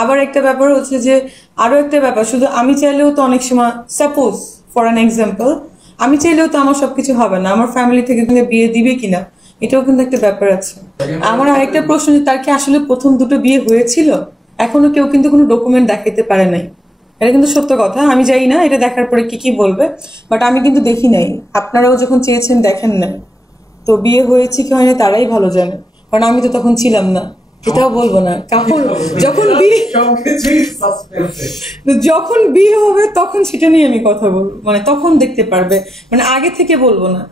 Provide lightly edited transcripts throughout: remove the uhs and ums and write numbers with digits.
আবার একটা ব্যাপার হচ্ছে যে আরো একটা ব্যাপার, শুধু আমি চাইলেও তো অনেক সময়, সাপোজ ফর অ্যান এক্সাম্পল, আমি চাইলেও তো আমার সবকিছু হবে না, আমার ফ্যামিলি থেকে বিয়ে দিবে কিনা এটাও কিন্তু একটা ব্যাপার আছে। আমার আরেকটা প্রশ্ন, যে তার কি আসলে প্রথম দুটো বিয়ে হয়েছিল? এখনো কেউ কিন্তু কোনো ডকুমেন্ট দেখাতে পারে নাই। এটা কিন্তু সত্য কথা, আমি জানি না এটা দেখার পরে কি কি বলবে, বাট আমি কিন্তু দেখি নাই, আপনারাও যখন চেয়েছেন দেখেন না। তো বিয়ে হয়েছে কি হয়নি তারাই ভালো জানে, কারণ আমি তো তখন ছিলাম না, এটাও বলবো না কখন। যখন বিয়ে হবে তখন সেটা নিয়ে আমি কথা বলবো, মানে তখন দেখতে পারবে, মানে আগে থেকে বলবো না।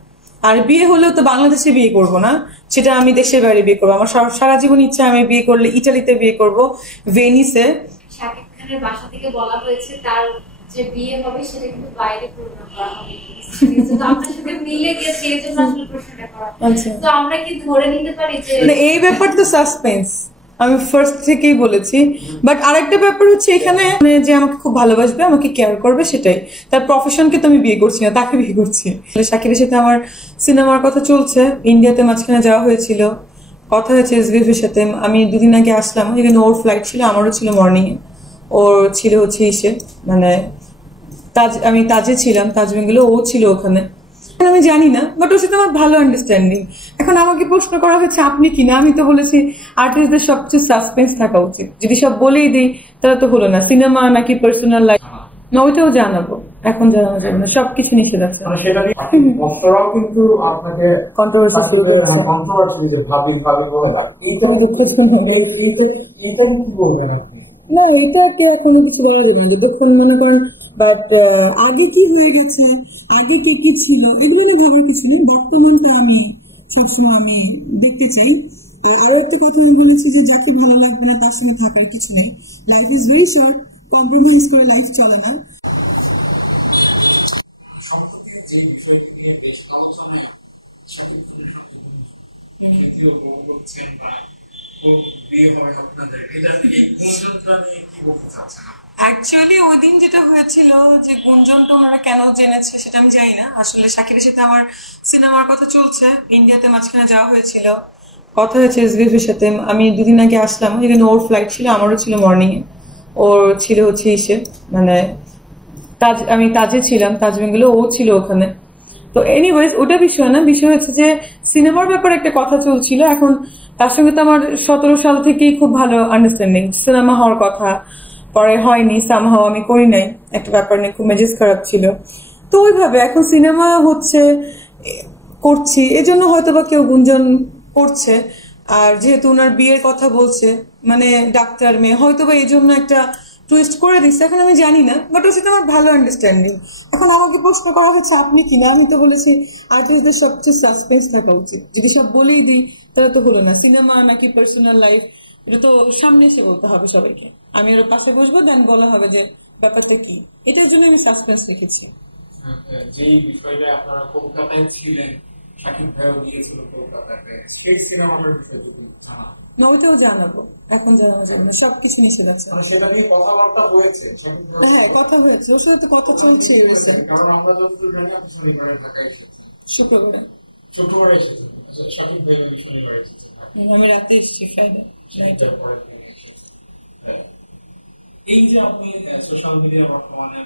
আর বিয়ে হলেও তো বাংলাদেশে বিয়ে করব না, সেটা আমি দেশের বাইরে বিয়ে করবো। আমার সারা জীবন ইচ্ছা, আমি বিয়ে করলে ইটালিতে বিয়ে করব, ভেনিসে। শাকিব খানের বাসা থেকে বলা হয়েছে তার যে বিয়ে হবে সেটা কিন্তু বাইরে পূর্ণ করা হবে, আপনার সাথে মিলে গেছে, এই জন্য আসলে প্রশ্নটা করা। তো আমরা কি ধরে নিতে পারি যে এই ব্যাপার তো সাসপেন্স, আমি ফার্স্ট থেকেই বলেছি। বাট আরেকটা ব্যাপার হচ্ছে এখানে, যে আমাকে খুব ভালোবাসবে, আমাকে কেয়ার করবে, সেটাই। তার প্রফেশনকে তো আমি বিয়ে করছি না, তাকে বিয়ে করছি। সাকিবের সাথে আমার সিনেমার কথা চলছে, ইন্ডিয়াতে মাঝখানে যাওয়া হয়েছিল, কথা হয়েছে এসবিএফ এর সাথে। আমি দুদিন আগে আসলাম, যেখানে ওর ফ্লাইট ছিল, আমারও ছিল মর্নিং এ, ওর ছিল হচ্ছে ইসে, মানে আমি তাজে ছিলাম, তাজ বেঙ্গলে, ও ছিল ওখানে। আমি জানি না, বাট ওর সাথে আমার ভালো আন্ডারস্ট্যান্ডিং। এখন আমাকে প্রশ্ন করা হচ্ছে আপনি কিনা, আমি তো বলেছি আর্টিস্টদের সবচেয়ে সাসপেন্স থাকা উচিত, যদি সব বলেই দিই তাহলে তো হলো না। সিনেমা নাকি পার্সোনাল লাইফ, না ওইটাও জানাবো, এখন জানানো যাবে না, সবকিছু নিষেধ আছে। কিন্তু আপনাকে কন্ট্রোভার্সি শুরু করেছে, এইটা কি বলবেন আপনি? না, এটাকে এখনো কিছু বলা যাবে না, যতক্ষণ মনে করেন। বাট আগে কি হয়ে গেছে, আগে কে কি ছিল, এগুলো নিয়ে ভাবার কিছু নেই। বর্তমানটা আমি সবসময় আমি দেখতে চাই। আর আরো একটা কথা আমি বলেছি যে যাকে ভালো লাগবে না তার সঙ্গে থাকার কিছু নেই। Life is very short, compromise করে লাইফ চলে না। সম্প্রতি যে বিষয়টি নিয়ে বেশ আলোচনায় শাকিব খানের সঙ্গে তৃতীয় বউ হচ্ছেন বা বিয়ে হবে আপনাদের, এটা এই গুঞ্জনটা নিয়ে কি বলতে চাচ্ছেন? অ্যাকচুয়ালি ওই দিন যেটা হয়েছিল, যে গুঞ্জনটা ওনারা কেন জেনেছে সেটা আমি জানি না। আসলে সাকিবের সাথে আমার সিনেমার কথা চলছে, ইন্ডিয়াতে মাঝখানে যাওয়া হয়েছিল, কথা হয়েছে এসবিএফ এর সাথে। আমি দুদিন আগে আসলাম, যেখানে ওর ফ্লাইট ছিল, আমারও ছিল মর্নিং এ, ওর ছিল হচ্ছে ইসে, মানে আমি তাজে ছিলাম, তাজ বেঙ্গলে, ও ছিল ওখানে। তো এনিওয়েজ ওটা বিষয় না, বিষয় হচ্ছে যে সিনেমার ব্যাপারে একটা কথা চলছিল। এখন তার সঙ্গে তো আমার 17 সাল থেকেই খুব ভালো আন্ডারস্ট্যান্ডিং, সিনেমা হওয়ার কথা, পরে হয়নি, সামহাও আমি করি নাই, একটা ব্যাপার নিয়ে খুব মেজাজ খারাপ ছিল। তো ওইভাবে এখন সিনেমা হচ্ছে, করছি, এজন্য হয়তো বা কেউ গুঞ্জন করছে। আর যেহেতু ওনার বিয়ের কথা বলছে, মানে ডাক্তার মেয়ে, হয়তো বা এই জন্য একটা টুইস্ট করে দিচ্ছে, এখন আমি জানি না, বাট ওর সাথে আমার ভালো আন্ডারস্ট্যান্ডিং। এখন আমাকে প্রশ্ন করা হচ্ছে আপনি কিনা, আমি তো বলেছি আর্টিস্টদের সবচেয়ে সাসপেন্স থাকা উচিত, যদি সব বলেই দিই তাহলে তো হলো না। সিনেমা নাকি পার্সোনাল লাইফ, এটা তো সামনে এসে বলতে হবে সবাইকে। আমি ওর পাশে বসবো, দেন বলা হবে যে ব্যাপারটা কি, এটার জন্য আমি সাসপেন্স রেখেছি। যেই বিষয়টা আপনারা কলকাতায় ছিলেন, শাকিব ভাইও গিয়েছিল কলকাতাতে, সেই সিনেমাটার বিষয়ে যদি জানান। না, ওইটাও জানাবো, এখন জানানো যাবে না, সবকিছু নিষেধ আছে। সেটা নিয়ে কথাবার্তা হয়েছে? হ্যাঁ, কথা হয়েছে, ওর সাথে তো কথা চলছে। কারণ আমরা যতটুকু জানি আপনি শনিবারে ঢাকায় এসেছেন, শুক্রবারে এসেছেন। শাকিব ভাই শনিবারে এসেছেন, আমি রাতে এসেছি, ফ্রাইডে। এই যে আপনি সোশ্যাল মিডিয়া বর্তমানে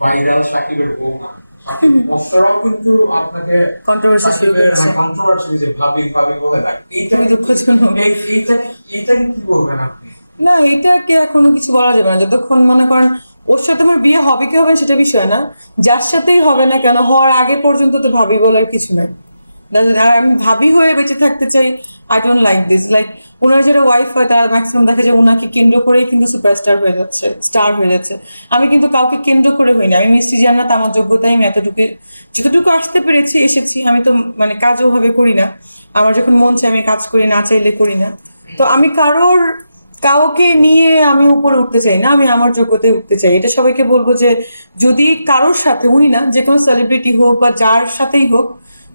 ভাইরাল শাকিবের বৌমা, কিন্তু আপনাকে কন্ট্রোভার্সি যে ভাবি বলে ডাক, এইটা দুঃখজনক। এইটা কি বলবেন আপনি? না, এটাকে এখনো কিছু বলা যাবে না, যতক্ষণ মনে করেন ওর সাথে আমার বিয়ে হবে কি হবে সেটা বিষয় না, যার সাথেই হবে না কেন, হওয়ার আগে পর্যন্ত তো ভাবি বলার কিছু নাই। আমি ভাবি হয়ে বেঁচে থাকতে চাই, I don't like this. Like owner যারা ওয়াইফ হয় তার ম্যাক্সিমাম দেখা যায় ওনাকে কেন্দ্র করেই কিন্তু সুপারস্টার হয়ে যাচ্ছে, স্টার হয়ে যাচ্ছে। আমি কিন্তু কাউকে কেন্দ্র করে হইনি, আমি মিষ্টি জান্নাত, আমার যোগ্যতায় আমি যতটুকু আসতে পেরেছি এসেছি। আমি তো মানে কাজও ভাবে করি না, আমার যখন মন চাই আমি কাজ করি, না চাইলে করি না। তো আমি কাউকে নিয়ে আমি উপরে উঠতে চাই না, আমি আমার যোগ্যতায় উঠতে চাই। এটা সবাইকে বলবো যে যদি কারোর সাথে, উনি না, যে কোনো সেলিব্রিটি হোক বা যার সাথেই হোক,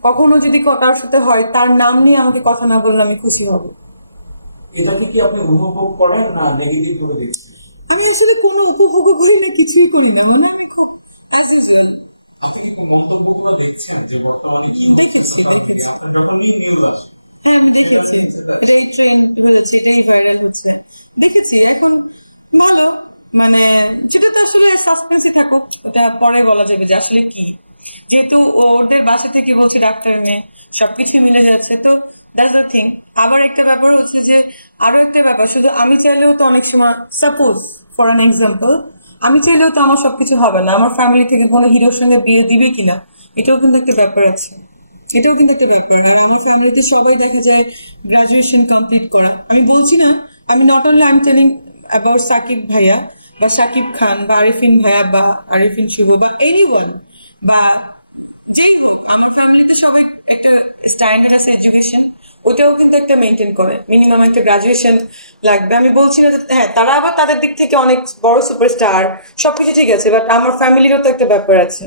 কখনো যদি কারোর সাথে হয়, তার নাম নিয়ে আমাকে কথা না বললে আমি খুশি হব। এটাকে কি আপনি উপভোগ করেন না নেগেটিভ করে দিচ্ছেন? আমি আসলে কোনো উপভোগ করি না, কিছুই করি না, মানে আমি খুব অ্যাজ ইউজুয়াল। আপনি কি মন্তব্যগুলো দেখছেন যে বর্তমানে? দেখেছি। যখন নিউজ আসে, হ্যাঁ, আমি দেখেছি, এটাই ট্রেন্ড হয়েছে, এটাই ভাইরাল হচ্ছে, দেখেছি। এখন ভালো, মানে যেটা তো আসলে সাসপেন্সই থাকুক, ওটা পরে বলা যাবে যে আসলে কি। যেহেতু ওদের বাসা থেকে বলছে ডাক্তার মেয়ে, সবকিছু মিলে যাচ্ছে, তো দ্যাটস দ্য থিং। আবার একটা ব্যাপার হচ্ছে যে, আরো একটা ব্যাপার, শুধু আমি চাইলেও তো অনেক সময়, সাপোজ ফর অ্যান এক্সাম্পল, আমি চাইলেও তো আমার সবকিছু হবে না। আমার ফ্যামিলি থেকে কোনো হিরোর সঙ্গে বিয়ে দিবে কিনা, এটাও কিন্তু একটা ব্যাপার আছে। এটাও কিন্তু একটা ব্যাপার। আমার ফ্যামিলিতে সবাই দেখা যায় গ্রাজুয়েশন কমপ্লিট করে। আমি বলছি না, আমি not only I am telling about Sakib ভাইয়া বা সাকিব খান বা আরিফিন ভাইয়া বা আরিফিন শুরু বা এনিওয়ান বা যেই হোক, আমার ফ্যামিলিতে সবাই একটা স্ট্যান্ডার্ড আছে এডুকেশন, ওটাও কিন্তু একটা মেনটেন করে। মিনিমাম একটা গ্রাজুয়েশন লাগবে। আমি বলছি না যে হ্যাঁ তারা আবার তাদের দিক থেকে অনেক বড় সুপারস্টার, সবকিছু ঠিক আছে, বাট আমার ফ্যামিলিরও তো একটা ব্যাপার আছে।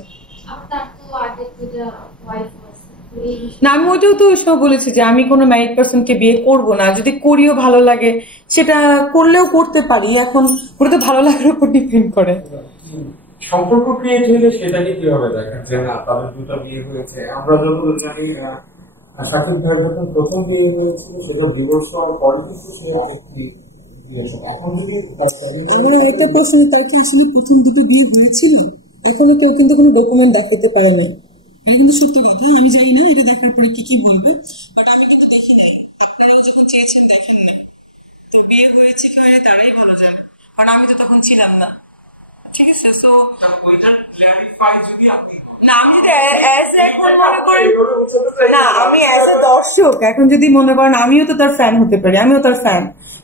না, আমি ওইটাও তো ওই বলেছি যে আমি কোনো ম্যারিড পার্সনকে বিয়ে করব না। যদি করিও ভালো লাগে, সেটা করলেও করতে পারি। এখন ওটা তো ভালো লাগার উপর ডিপেন্ড করে। সম্পর্ক ক্রিয়েট হলে সেটাকে কিভাবে দেখেন যে না তাদের দুটো বিয়ে হয়েছে? আমরা যতদূর জানি সাকিব ভাই যখন প্রথম বিয়ে হয়েছিল সেটা ডিভোর্স হওয়ার পরে কিন্তু সে আরেকটি বিয়েছে। এখন যদি এটা প্রশ্ন, তাই কি আসলে প্রথম দুটো বিয়ে হয়েছিল? এখানে কেউ কিন্তু কোনো ডকুমেন্ট দেখাতে পারে না। আমি কিন্তু সত্যি কথা, আমি জানি না এটা দেখার পরে কি কি বলবে, বাট আমি কিন্তু দেখি নাই। আপনারাও যখন চেয়েছেন দেখেন না, তো বিয়ে হয়েছে কি হয়নি তারাই ভালো জানে, কারণ আমি তো তখন ছিলাম না। ঠিক আছে, সো ওইটার ক্ল্যারিফাই যদি আপনি না, আমি যদি এখন মনে করেন না, আমি অ্যাজ এ দর্শক এখন যদি মনে করেন আমিও তো তার ফ্যান হতে পারি, আমিও তার ফ্যান,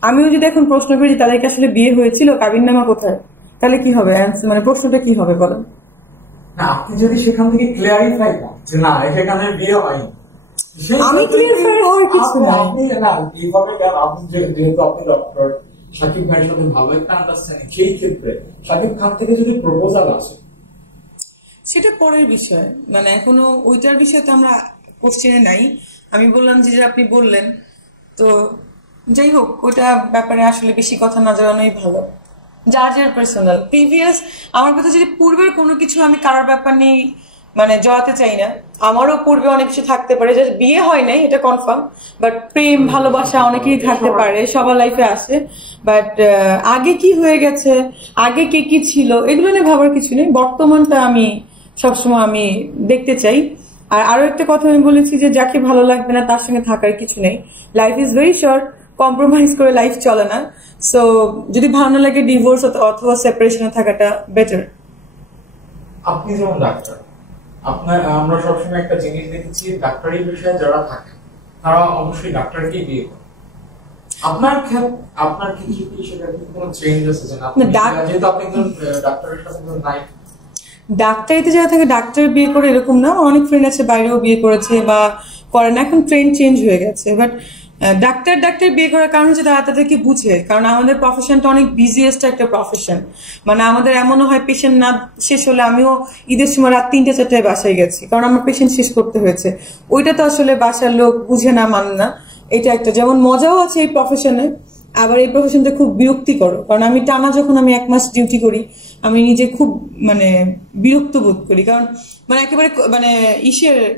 আমিও যদি এখন প্রশ্ন করি তাদেরকে আসলে বিয়ে হয়েছিল, কাবিননামা কোথায়, তাহলে কি হবে? মানে প্রশ্নটা কি হবে বলেন? না, আপনি যদি সেখান থেকে ক্লিয়ারিফাই করেন যে না এখানে বিয়ে হয়নি, আমি ক্লিয়ারিফাই হওয়ার কিছু না। আপনি না এইভাবে কেন, আপনি যেহেতু আপনি ডক্টর সাকিব ভাইয়ের সাথে ভালো একটা আন্ডারস্ট্যান্ডিং, সেই ক্ষেত্রে সাকিব খান থেকে যদি প্রপোজাল আসে সেটা পরের বিষয়, মানে এখনো ওইটার বিষয় তো আমরা কোশ্চেনে নাই। আমি বললাম যে আপনি বললেন, তো যাই হোক, ওইটা ব্যাপারে আসলে বেশি কথা না জানানোই ভালো। যার যার পার্সোনাল প্রিভিয়াস, আমার কথা যদি পূর্বের কোনো কিছু আমি কারোর ব্যাপার নিয়ে মানে জড়াতে চাই না। আমারও পূর্বে অনেক কিছু থাকতে পারে, যে বিয়ে হয় নাই এটা কনফার্ম, বাট প্রেম ভালোবাসা অনেকেই থাকতে পারে, সবার লাইফে আসে। বাট আগে কি হয়ে গেছে, আগে কে কি ছিল, এগুলো নিয়ে ভাবার কিছু নেই। বর্তমানটা আমি সবসময় আমি দেখতে চাই। আর আরো একটা কথা আমি বলেছি যে যাকে ভালো লাগবে না তার সঙ্গে থাকার কিছু নেই। Life is very short, compromise করে লাইফ চলে না। সো যদি ভালো না লাগে ডিভোর্স অথবা সেপারেশনে থাকাটা বেটার। আপনি যেমন ডাক্তার, আমরা সবসময় একটা জিনিস দেখেছি, ডাক্তারি পেশায় যারা থাকে তারা অবশ্যই ডাক্তারকেই বিয়ে করে। আপনার ক্ষেত্রে কি সেটা কোনো চেঞ্জ আছে? যেহেতু আপনি ডাক্তারের সাথে নাই, ডাক্তারিতে যারা থাকে ডাক্তার বিয়ে করে এরকম না, অনেক ফ্রেন্ড আছে বাইরেও বিয়ে করেছে বা করে না, এখন ট্রেন্ড চেঞ্জ হয়ে গেছে। বাট ডাক্তার বিয়ে করার কারণ হচ্ছে তারা তাদেরকে বুঝে, কারণ আমাদের প্রফেশনটা অনেক বিজিয়েস্ট একটা প্রফেশন। মানে আমাদের এমনও হয় পেশেন্ট না শেষ হলে, আমিও ঈদের সময় রাত 3-4টায় বাসায় গেছি, কারণ আমার পেশেন্ট শেষ করতে হয়েছে। ওইটা তো আসলে বাসার লোক বুঝে না, মানে না। এটা একটা যেমন মজাও আছে এই প্রফেশনে, আবার এই প্রফেশনটা খুব বিরক্তিকর, কারণ আমি টানা যখন আমি 1 মাস ডিউটি করি আমি নিজে খুব মানে বিরক্ত বোধ করি, কারণ মানে একেবারে মানে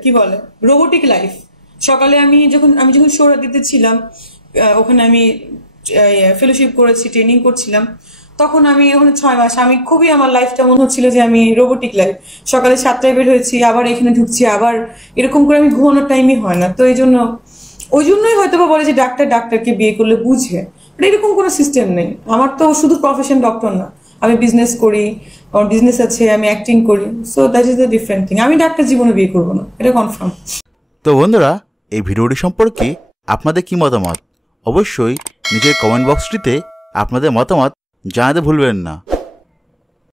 কি বলে রোবোটিক লাইফ। সকালে আমি যখন সৌরাদিতে ছিলাম, ওখানে আমি ফেলোশিপ করেছি, ট্রেনিং করছিলাম, তখন আমি ওখানে 6 মাস আমি খুবই, আমার লাইফটা মনে হচ্ছিল যে আমি রোবোটিক লাইফ। সকালে 7টায় বের হয়েছি, আবার এখানে ঢুকছি, আবার এরকম করে আমি ঘুমানোর টাইমই হয় না। তো ওই জন্যই হয়তো বলে যে ডাক্তারকে বিয়ে করলে বুঝে, এরকম কোনো সিস্টেম নেই। আমার তো শুধু প্রফেশন ডক্টর না, আমি বিজনেস করি, আমার বিজনেস আছে, আমি অ্যাক্টিং করি। So that is the different thing. আমি ডাক্তার জীবনে বিয়ে করবো না, এটা কনফার্ম। তো বন্ধুরা, এই ভিডিওটি সম্পর্কে আপনাদের কি মতামত? অবশ্যই নিজের কমেন্ট বক্সটিতে আপনাদের মতামত জানাতে ভুলবেন না।